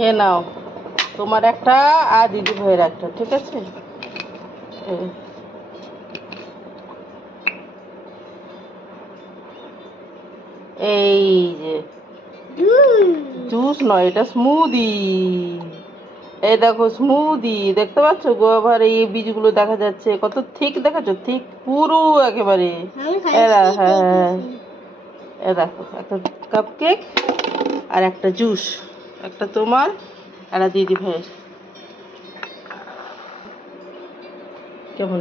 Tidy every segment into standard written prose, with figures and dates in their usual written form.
এ নাও তোমার একটা আর দিদি ভাইয়ের একটা, ঠিক আছে? এই যে জুস নয়, এটা স্মুদি। এই দেখো স্মুদি, দেখতে পাচ্ছ গোয়াভার এই বীজগুলো দেখা যাচ্ছে, কত ঠিক দেখাচ্ছ, ঠিক পুরো একেবারে। হ্যাঁ, এ দেখো একটা কাপ কেক আর একটা জুস, একটা তোমার একটা দিদি ভাইয়ের। কেমন?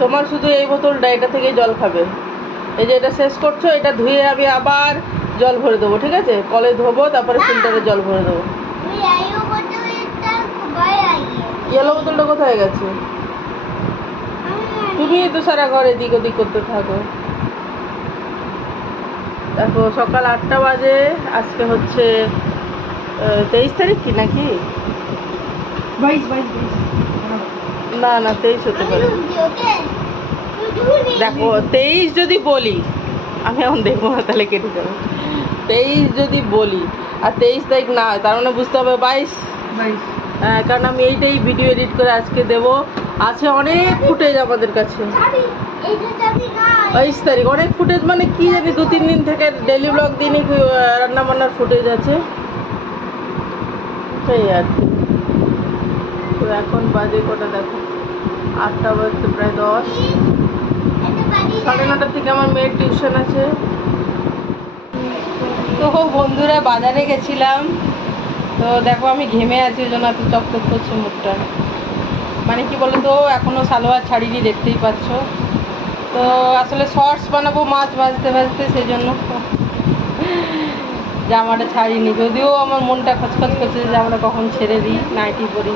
তোমার শুধু এই বোতলটা, এটা থেকেই জল খাবে। এই যে এটা শেষ করছো, এটা ধুয়ে আমি আবার জল ভরে দেবো, ঠিক আছে? কলে ধোবো, তারপরে ফিল্টারে জল ভরে দেবো। ইয়েলো বোতলটা কোথায় গেছে? তুমি তো সারা ঘরে এদিক ওদিক করতে থাকো। দেখো সকাল 8টা বাজে, আজকে হচ্ছে 23 তারিখ কি নাকি? 22 না 23 হতে পারে। দেখো 23 যদি বলি, আমি এখন দেখবো না, তাহলে কেটে যাবে। 23 যদি বলি আর 23 তারিখ না হয়, তার মানে বুঝতে হবে 22। হ্যাঁ, কারণ আমি এইটাই ভিডিও এডিট করে আজকে দেবো। আছে অনেক ফুটেজ আমাদের কাছে। 22 তারিখ অনেক ফুটেজ, মানে কি জানি 2-3 দিন থেকে ডেলি ব্লগ দিনই রান্না বান্নার ফুটেজ আছে, সেই আর কি। তো এখন বাজে কটা দেখো, 8টা বাজতে প্রায় 10। 9:30 থেকে আমার মেয়ের টিউশন আছে। তো বন্ধুরা বাজারে গেছিলাম, তো দেখো আমি ঘেমে আছি, ওই জন্য এত চকচক করছে মুখটা। মানে কি বলো তো, এখনো সালোয়ার ছাড়িনি, দেখতেই পাচ্ছ। তো আসলে শর্টস বানাবো মাছ ভাজতে ভাজতে, সেই জন্য জামাটা ছাড়িনি। যদিও আমার মনটা খচখচ করছে যে জামাটা কখন ছেড়ে দিই, নাইটি পরি।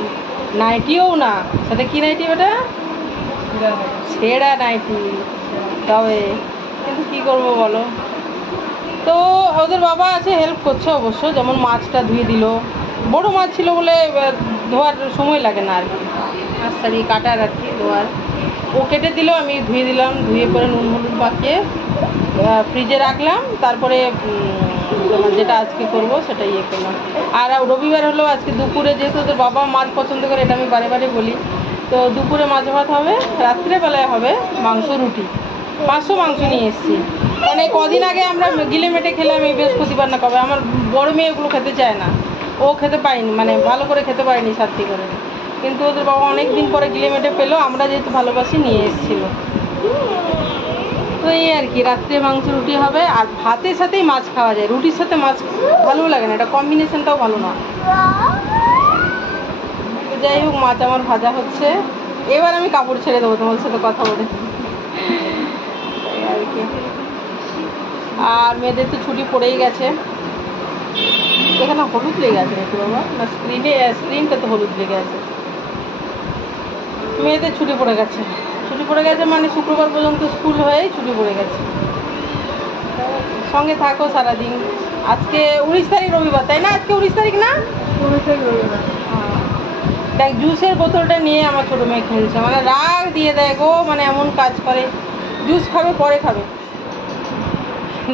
নাইটিও না, সেটা কি নাইটি ওটা? ছেঁড়া নাইটি। তবে কিন্তু কি করবো বলো, তো ওদের বাবা আছে, হেল্প করছে অবশ্য। যেমন মাছটা ধুয়ে দিল, বড় মাছ ছিল বলে ধোয়ার সময় লাগে না আর কি, মাছ ছাড়িয়ে কাটার আর কি ধোয়ার। ও কেটে দিল, আমি ধুয়ে দিলাম, ধুয়ে পরে নুন হলুদ মাখিয়ে ফ্রিজে রাখলাম। তারপরে যেটা আজকে করব সেটা ইয়ে করলাম। আর রবিবার হলো আজকে দুপুরে, যেহেতু ওদের বাবা মাছ পছন্দ করে, এটা আমি বারে বারে বলি, তো দুপুরে মাছ ভাত হবে, রাত্রেবেলায় হবে মাংস রুটি। 500 মাংস নিয়ে এসেছি, মানে কদিন আগে আমরা গিলে মেটে খেলাম, এই বৃহস্পতিবার না কবে। আমার বড় মেয়ে ওগুলো খেতে চায় না, ও খেতে পায়নি, মানে ভালো করে খেতে পারেনি সাথী করে। কিন্তু ওদের বাবা অনেক দিন পরে গিলে মেটে পেলো, আমরা যেহেতু ভালোবাসি নিয়ে এসেছিল। তো এই আর কি, রাত্রে মাংস রুটি হবে। আর ভাতের সাথেই মাছ খাওয়া যায়, রুটির সাথে মাছ ভালো লাগে না, এটা কম্বিনেশনটাও ভালো না। যাই হোক, মাছ আমার ভাজা হচ্ছে। এবার আমি কাপড় ছেড়ে দেবো তোমাদের সাথে কথা বলে আর কি। আর মেয়েদের তো ছুটি পড়েই গেছে। এখানে হলুদ লেগে আছে নাকি বাবা? না, স্ক্রিনটা তো হলুদ লেগে আছে। মেয়েদের ছুটি পড়ে গেছে, মানে শুক্রবার পর্যন্ত স্কুল হয়েই ছুটি পড়ে গেছে। সঙ্গে থাকো সারাদিন। আজকে 19 তারিখ রবিবার, তাই না? আজকে 19 তারিখ না? 19 তারিখ রবিবার। দেখ, জুসের বোতলটা নিয়ে আমার ছোটো মেয়ে খেলছে, মানে রাগ দিয়ে দেয় গো, মানে এমন কাজ করে। জুস খাবে, পরে খাবে।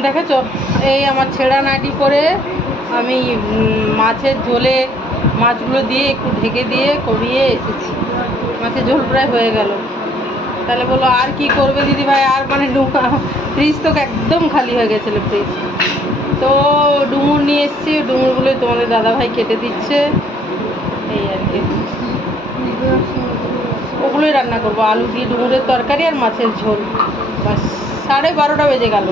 দেখেছো, এই আমার ছেঁড়া নাইটি পরে আমি মাছের ঝোলে মাছগুলো দিয়ে একটু ঢেকে দিয়ে করিয়ে এসেছি। মাছের ঝোল প্রায় হয়ে গেল। তাহলে বলো আর কি করবে দিদি ভাই, আর মানে ফ্রিজ তো একদম খালি হয়ে গেছিলো ফ্রিজ। তো ডুমুর নিয়ে এসেছি, ডুমুরগুলোই তোমাদের দাদাভাই কেটে দিচ্ছে, এই আর কি। ওগুলোই রান্না করবো, আলু দিয়ে ডুমুরের তরকারি আর মাছের ঝোল। বাস, 12:30 বেজে গেল।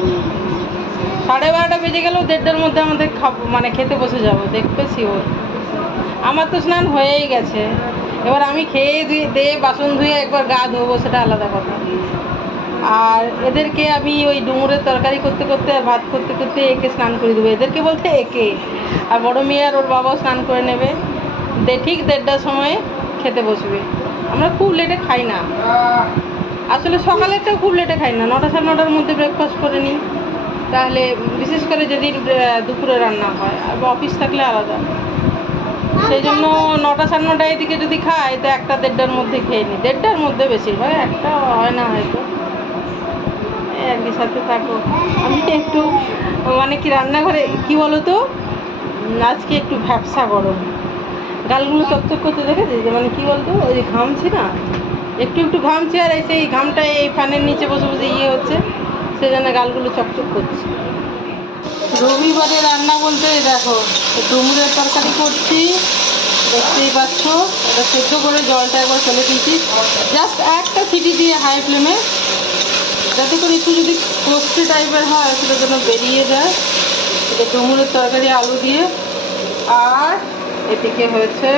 12:30 বেজে গেলেও 1:30টার মধ্যে আমাদের মানে খেতে বসে যাবো, দেখবে শিওর। আমার তো স্নান হয়েই গেছে, এবার আমি খেয়ে দিয়ে বাসন ধুয়ে একবার গা ধোবো, সেটা আলাদা কথা। আর এদেরকে আমি ওই ডুমুরের তরকারি করতে করতে আর ভাত করতে করতে একে স্নান করে দেবো। এদেরকে বলতে একে, আর বড় মেয়ে আর ওর বাবাও স্নান করে নেবে, ঠিক 1:30টার সময় খেতে বসবে। আমরা খুব লেটে খাই না, আসলে সকালেরটাও খুব লেটে খাই না, 9টা 9:30টার মধ্যে ব্রেকফাস্ট করে নিই। তাহলে বিশেষ করে যেদিন দুপুরে রান্না হয়, আর অফিস থাকলে আলাদা, সেই জন্য 9টা 9:30 দিকে যদি খাই তো 1টা 1:30টার মধ্যে খেয়ে নিই। 1:30টার মধ্যে বেশিরভাগ, একটা হয় না হয়তো, আর সঙ্গে সাথে থাকো। আমি একটু মানে কি রান্নাঘরে কি বলো তো, আজকে একটু ভ্যাপসা গরম, গালগুলো চকচক করতে দেখেছি, যে মানে কি বলতো ওই যে ঘামছি না, একটু একটু ঘামছি, আর এই সেই ঘামটা এই ফ্যানের নিচে বসে বসে ইয়ে হচ্ছে, সেজন্য গালগুলো চকচক করছে। রবিবারে রান্না বলতে এই দেখো ডুমুরের তরকারি করছি, দেখতেই পাচ্ছ। এটা সেদ্ধ করে জলটা একবার ফেলে দিয়েছি, জাস্ট একটা সিটি দিয়ে হাই ফ্লেমে, যাতে করে একটু যদি কষ্টি টাইপের হয় সেটা যেন বেরিয়ে যায়। এটা ডুমুরের তরকারি আলু দিয়ে। আর এদিকে হয়েছে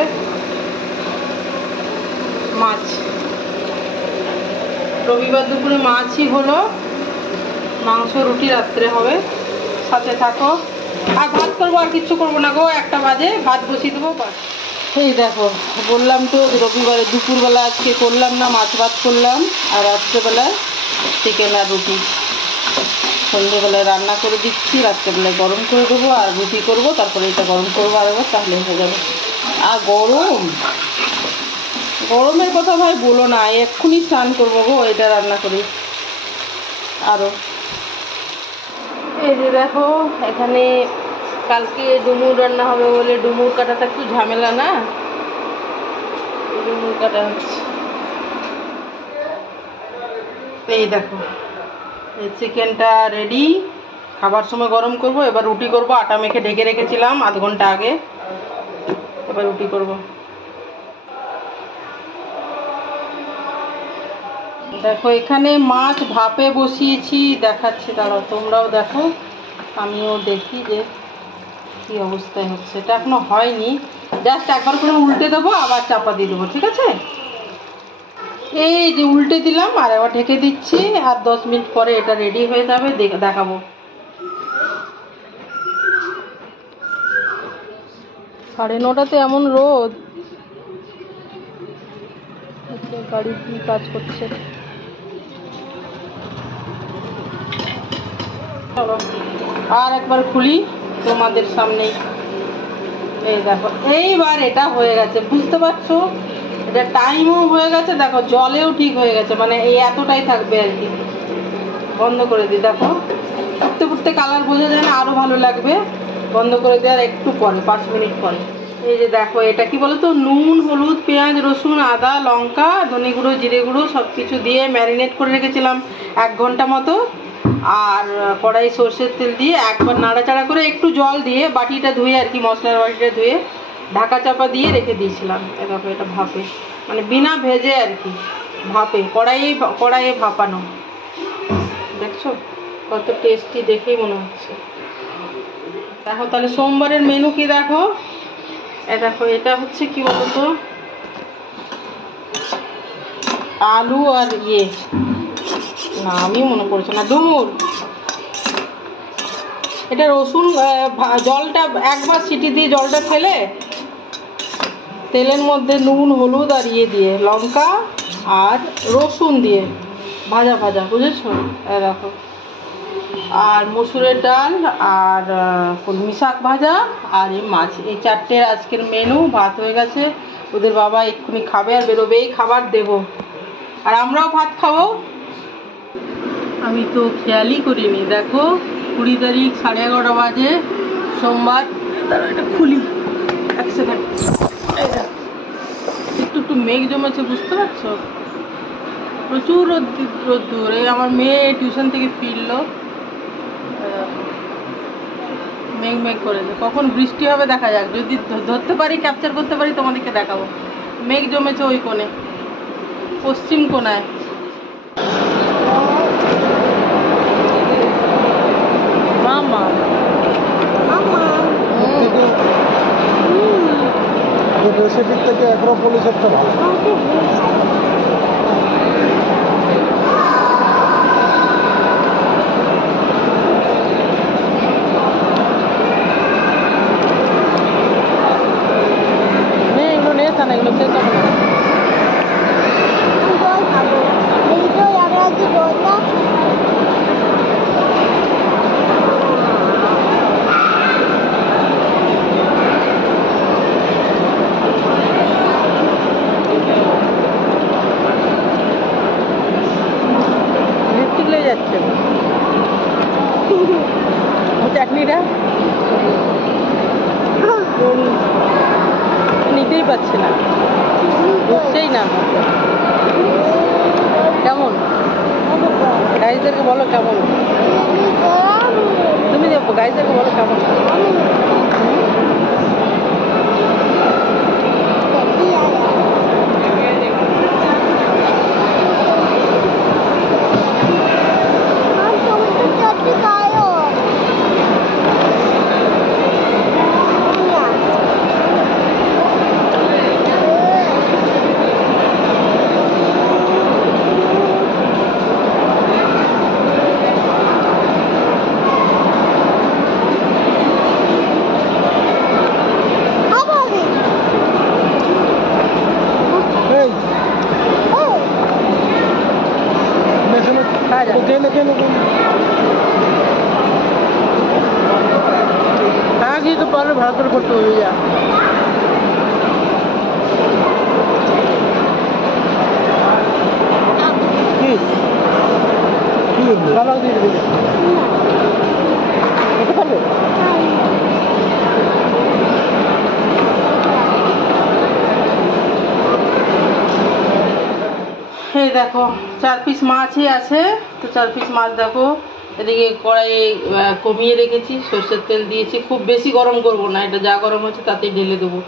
মাছ, রবিবার দুপুরে মাছই হলো, মাংস রুটি রাত্রে হবে, সাথে থাকো। আর ভাত করবো, আর কিচ্ছু করবো না গো, 1টা বাজে ভাত বসিয়ে দেবো বাস। এই দেখো বললাম তো রবিবারে দুপুরবেলা আজকে করলাম না, মাছ ভাত করলাম, আর রাত্রেবেলায় চিকেন আর রুটি। সন্ধ্যেবেলায় রান্না করে দিচ্ছি, রাত্রেবেলায় গরম করে দেবো আর রুটি করবো, তারপরে এটা গরম করবো আরেকবার, তাহলে হয়ে যাবে। আর গরমের কথা ভাই বলো না, এক্ষুনি স্নান করবো গো, এটা রান্না করি। আরও এই যে দেখো এখানে কালকে ডুমুর রান্না হবে বলে ডুমুর কাটাটা একটু ঝামেলা না, ডুমুর কাটা হচ্ছে। এই দেখো এই চিকেনটা রেডি, খাবার সময় গরম করব। এবার রুটি করব, আটা মেখে ঢেকে রেখেছিলাম আধ ঘন্টা আগে, এবার রুটি করব। দেখো এখানে মাছ ভাপে বসিয়েছি, দেখাচ্ছি, দাঁড়াও তোমরাও দেখো আমিও দেখি যে কী অবস্থায় হচ্ছে। এটা এখনো হয়নি, জাস্ট একবার করে উল্টে দেবো, আবার চাপা দিয়ে দেবো, ঠিক আছে? এই যে উল্টে দিলাম, আর এবার ঢেকে দিচ্ছি, আর 10 মিনিট পরে এটা রেডি হয়ে যাবে, দেখাবো। 9:30-তে এমন রোদ, গাড়ি কি কাজ করছে। চলো আর একবার খুলি তোমাদের সামনেই। এই দেখো এইবার এটা হয়ে গেছে, বুঝতে পারছো? এটা টাইমও হয়ে গেছে, দেখো জলেও ঠিক হয়ে গেছে, মানে এই এতটাই থাকবে আর কি। বন্ধ করে দিই, দেখো ফুটতে ফুটতে কালার বোঝা যায় না, আরও ভালো লাগবে। বন্ধ করে দেওয়ার একটু পরে, 5 মিনিট পরে। এই যে দেখো এটা কি বলতো, নুন, হলুদ, পেঁয়াজ, রসুন, আদা, লঙ্কা, ধনে গুঁড়ো, জিরে গুঁড়ো সব কিছু দিয়ে ম্যারিনেট করে রেখেছিলাম 1 ঘন্টা মতো। আর কড়াই সর্ষের তেল দিয়ে একবার নাড়াচাড়া করে একটু জল দিয়ে বাটিটা ধুয়ে আর কি, মশলার বাটিটা ধুয়ে ঢাকা চাপা দিয়ে রেখে দিয়েছিলাম। দেখো এটা ভাপে, মানে বিনা ভেজে আর কি, ভাপে কড়াইয়ে ভাপানো। দেখছো কত টেস্টি, দেখেই মনে হচ্ছে। দেখো তাহলে সোমবারের মেনু কি দেখো, দেখো এটা হচ্ছে কি বলতো, আলু আর না আমিও মনে পড়ছে না, ডুমুর। এটা রসুন, জলটা একবার সিটি দিয়ে জলটা ফেলে তেলের মধ্যে নুন, হলুদ আর দিয়ে লঙ্কা আর রসুন দিয়ে ভাজা ভাজা, বুঝেছো? দেখো, আর মসুরের ডাল আর কলমি শাক ভাজা আর এই মাছ, এই 4টে আজকের মেনু। ভাত হয়ে গেছে, ওদের বাবা এক্ষুনি খাবে আর বেরোবেই, খাবার দেব, আর আমরাও ভাত খাবো। আমি তো খেয়ালই করিনি, দেখো 20 তারিখ 11:30 বাজে, সোমবার। তারা এটা খুলি, 1 সেকেন্ড। একটু একটু মেঘ জমেছে, বুঝতে পারছো? প্রচুর রোদ্দুর। এই আমার মেয়ে টিউশন থেকে ফিরলো, মেঘ মেঘ করেছে, কখন বৃষ্টি হবে দেখা যাক, যদি ধরতে পারি, ক্যাপচার করতে পারি তোমাদেরকে দেখাবো। মেঘ জমেছে ওই কোণে, পশ্চিম কোণায়। মামা সেদিক থেকে অ্যাক্রোপলিসেরটা ভালো। এগুলো নিয়ে থানা, এগুলো শেষ হবে না। লিপস্টিক লেগে যাচ্ছে। চাটনিটা নিতেই পারছে না, বুঝছেই না। কেমন গাইজদেরকে বলো কেমন, তুমি দেখো গাইজদেরকে বলো কেমন। এই কেন কেন আগে তো পারলে ভালো করে করতে হবে। যা কি কি ভালো দিয়ে দেবে, খেতে পারবে। এই দেখো 4 পিস মাছই আছে, তো 4 পিস মাছ দেখো। এদিকে কড়াইয়ে কমিয়ে রেখেছি, সর্ষের তেল দিয়েছি, খুব বেশি গরম করব না, এটা যা গরম হচ্ছে তাতেই ঢেলে দেবো।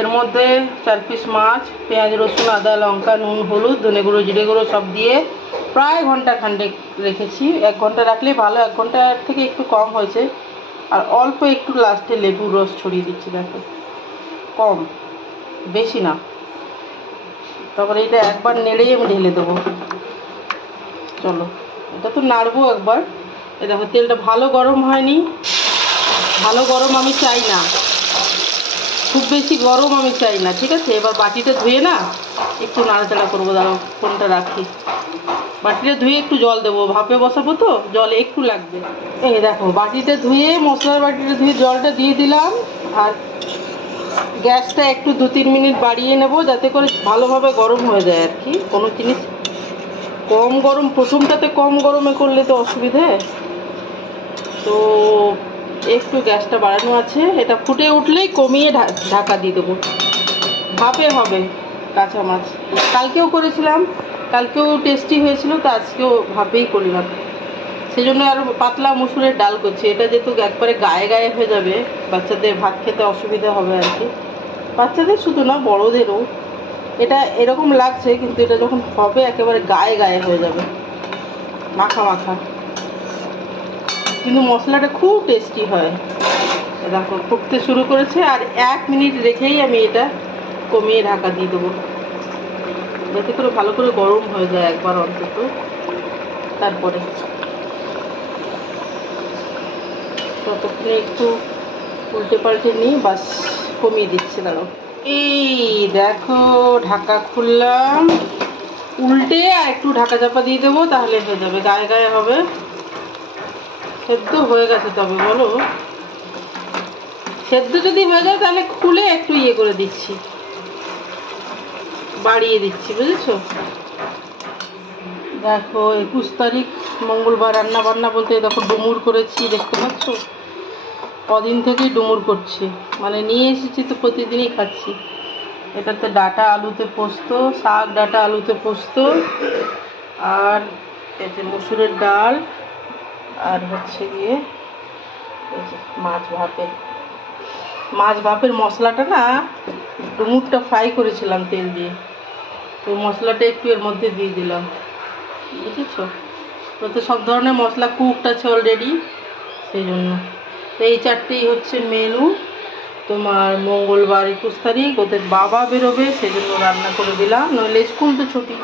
এর মধ্যে 4 পিস মাছ, পেঁয়াজ রসুন আদা লঙ্কা নুন হলুদ ধনে গুঁড়ো জিরে গুঁড়ো সব দিয়ে প্রায় ঘন্টা খান্ডেক রেখেছি। 1 ঘন্টা রাখলে ভালো, 1 ঘন্টার থেকে একটু কম হয়েছে। আর অল্প একটু লাস্টে লেবুর রস ছড়িয়ে দিচ্ছি, দেখো কম, বেশি না। তারপরে এটা একবার নেড়েই আমি ঢেলে দেবো। চলো এটা তো নাড়বো একবার। এই দেখো তেলটা ভালো গরম হয়নি, ভালো গরম আমি চাই না, খুব বেশি গরম আমি চাই না, ঠিক আছে। এবার বাটিটা ধুয়ে না একটু নাড়াচাড়া করবো, দাঁড়াও ফোনটা রাখি। বাটিটা ধুয়ে একটু জল দেবো, ভাপে বসাবো তো জল একটু লাগবে। এই দেখো বাটিটা ধুয়ে, মশলার বাটিটা ধুয়ে জলটা দিয়ে দিলাম। আর গ্যাসটা একটু 2-3 মিনিট বাড়িয়ে নেব, যাতে করে ভালোভাবে গরম হয়ে যায় আর কি। কোনো জিনিস কম গরম, প্রথমটাতে কম গরমে করলে তো অসুবিধে, তো একটু গ্যাসটা বাড়ানো আছে। এটা ফুটে উঠলেই কমিয়ে ঢাকা দিয়ে দেবো, ভাপে হবে কাঁচা মাছ। কালকেও করেছিলাম, কালকেও টেস্টি হয়েছিল, তো আজকেও ভাপেই করলাম। সেই জন্য আরও পাতলা মসুরের ডাল করছি। এটা যেহেতু একবারে গায়ে গায়ে হয়ে যাবে, বাচ্চাদের ভাত খেতে অসুবিধা হবে আর কি। বাচ্চাদের শুধু না, বড়োদেরও। এটা এরকম লাগছে, কিন্তু এটা যখন হবে একেবারে গায়ে গায়ে হয়ে যাবে, মাখা মাখা, কিন্তু মশলাটা খুব টেস্টি হয়। দেখো ফুটতে শুরু করেছে, আর 1 মিনিট রেখেই আমি এটা কমিয়ে ঢাকা দিয়ে দেবো, যাতে করে ভালো করে গরম হয়ে যায় একবার অন্তত। তারপরে ততক্ষণে একটু উল্টে পাল্টে নিয়ে বাস কমিয়ে দিচ্ছে। দাঁড়াও, এই দেখো ঢাকা খুললাম, উল্টে আর একটু ঢাকা চাপা দিয়ে দেবো, তাহলে হয়ে যাবে, গায়ে গায়ে হবে। সেদ্ধ হয়ে গেছে তবে বলো, সেদ্ধ যদি হয়ে যায় তাহলে খুলে একটু ইয়ে করে দিচ্ছি, বাড়িয়ে দিচ্ছি, বুঝেছো। দেখো 21 তারিখ মঙ্গলবার, রান্না বান্না বলতে দেখো ডুমুর করেছি, দেখতে পাচ্ছ। কদিন থেকেই ডুমুর করছি, মানে নিয়ে এসেছি তো প্রতিদিনই খাচ্ছি। এটাতে ডাঁটা আলুতে পোস্ত, শাক ডাঁটা আলুতে পোস্ত, আর এতে মসুরের ডাল, আর হচ্ছে গিয়ে এই যে মাছ ভাপের মশলাটা না, ডুমুরটা ফ্রাই করেছিলাম তেল দিয়ে, তো মশলাটা একটু এর মধ্যে দিয়ে দিলাম, বুঝেছো। তো সব ধরনের মশলা কুকড আছে অলরেডি, সেই জন্য। তো এই 4টেই হচ্ছে মেনু তোমার। মঙ্গলবার 21 তারিখ, ওদের বাবা বেরোবে, সেই জন্য রান্না করে দিলাম, নইলে স্কুল তো ছুটি।